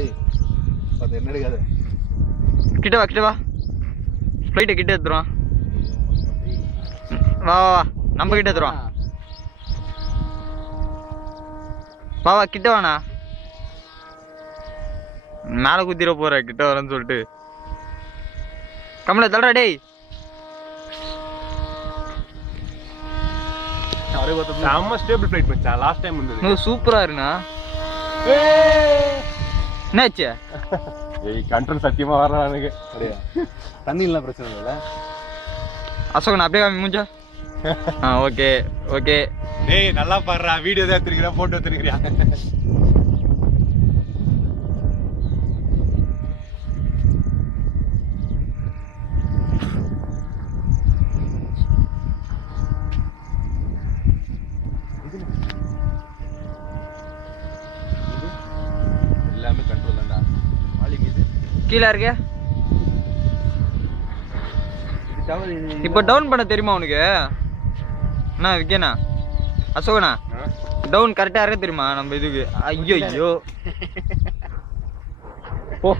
ஏய் அது என்ன எடுக்காத. கிட்ட வா ஃப்ளைட்டை கிட்ட எடுத்துருவான். வா நம்ம கிட்ட எடுத்துருவான். வா கிட்ட வாண்ணா. மேலே குத்திர போற கிட்ட வரேன்னு சொல்லிட்டு. கமல தள்ளுறா டேய். செம்ம ஸ்டேபிள் ஃப்ளைட் மச்சான். லாஸ்ட் டைம் வந்தது சூப்பரா இருக்குண்ணா. என்னாச்சு? ஏய் கண்ட்ரோல் சத்தியமா வரல எனக்கு. அப்படியே தண்ணிலாம் பிரச்சனை இல்ல. அசோக் நான் அப்படியே மூஞ்சா. Okay okay. டேய் நல்லா பாடுறா. வீடியோ தான் எடுத்துக்கிறேன், போட்டோ எடுத்துக்கிறியா? எல்லாமே கண்ட்ரோல் தான்டா. மாலி மீது கீழே இருக்க. இப்போ டவுன் பண்ண தெரியுமா உனக்கு? அண்ணா விக்கண்ணா அசோகண்ணா டவுன் கரெக்டாக இருக்க தெரியுமா நம்ம இதுக்கு? ஐயோ ஐயோ போ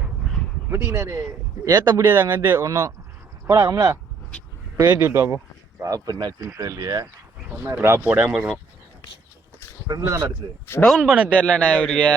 முட்டினாரு. ஏற்ற முடியாது அங்கேருந்து ஒன்றும். போடா கமலா இப்போ ஏற்றி விட்டு போ. ப்ராப் என்னாச்சுன்னு தெரியலையே. ப்ராப் போடாமல் இருக்கணும். ஃப்ரெண்டில் தான் அடிச்சது. டவுன் பண்ண தெரியலண்ணா இவருக்கு.